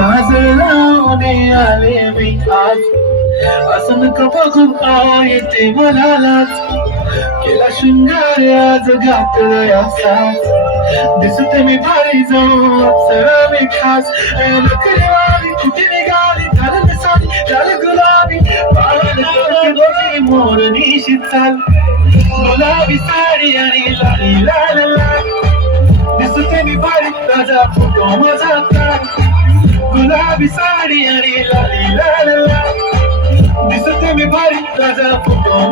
काजळ लावणे आले मी आज. असं नको बघू येते मला केला शृंगार आज घातलं असा दिसते मी भारी जाऊ अप्सरा मी खास. नकरीवाली कुठे निघाली झालं साडी झालं गुलाबी. मोर निशी चाल गुलाबी साडी आणि लाली लाल लाल. दिसते मी भारी ताजा photo be sorry, la li la la la la. Listen to me, buddy, cause I put on.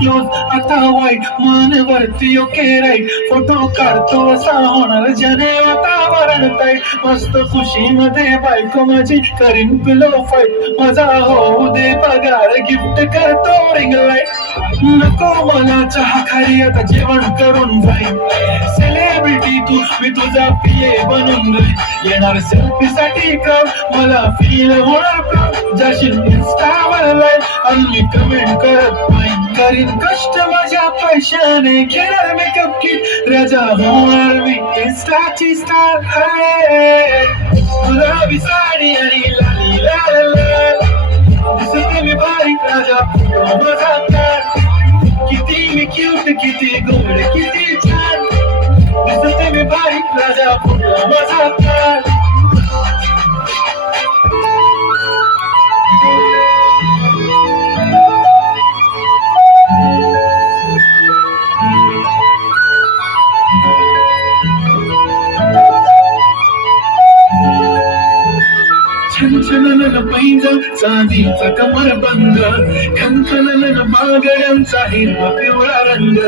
Close ತವೈ ಮಾನ ವರ್ತಿಯೋ ಕೇರೈ ಫೋಟೋ ಕಾಡ್ತೋ ಸಾವಣರ ಜನೆ ವಾತಾವರಣ ತೈ ಮಸ್ತ ಖುಷಿ ಮದೆ ಬಾಯ್ಕೋ ಮಜಿ ಕರಿನ್ ಪಿಲೋ ಫೈ ಮಜಾ ಹೋ ದೇ ಪಗಾರ ಗಿಫ್ಟ್ ಕರ್ತೋ ರಿಂಗ್ ಲೈಟ್ नको मला चहा खाली आता जेवण करून जाईन सेलिब्रिटी तू मी तुझा पिये बनून जाईन येणार सेल्फी साठी कर मला फील होणार का जाशील इन्स्टावर लाईन आणि मी कमेंट करत नाही करीन कष्ट माझ्या पैशाने घेणार मेकअप की राजा होणार मी इन्स्टाची स्टार गुलाबी साडी आणि लाली लाल लाल. दिसते मी बारीक राजा. माझा छनछनन पैंजा चांदीचा कमरबंद बंद खनखनन बागड्यांचा हिरवा पिवळा रंग.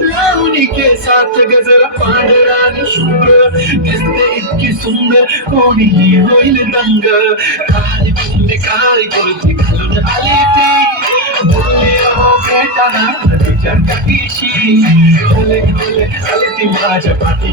लावणी केसात गजरा पांढरा आणि शुभ्र. दिसते इतकी सुंदर कोणीही होईल दंग. काळी बुंदी काळी कुर्ती घालून आली ती. बोलली अहो भेटाना तिच्या काठीशी. ओले ओले आली ती माझ्या पाठी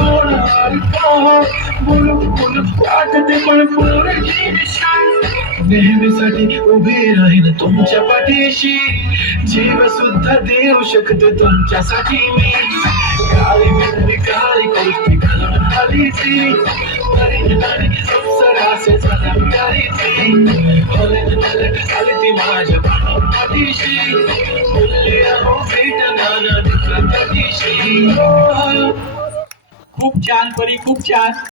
होणार आहो वाटते पण नेहमीसाठी उभे राहीन तुमच्या पाठीशी. जीव सुद्धा देऊ शकते तुमच्यासाठी मी. काळी बिंदी काळी कुर्ती घालून आली ती तरी तरी माझ्या पाठीशी. अहो दुसऱ्या दिवशी खूप छान परी खूप छान.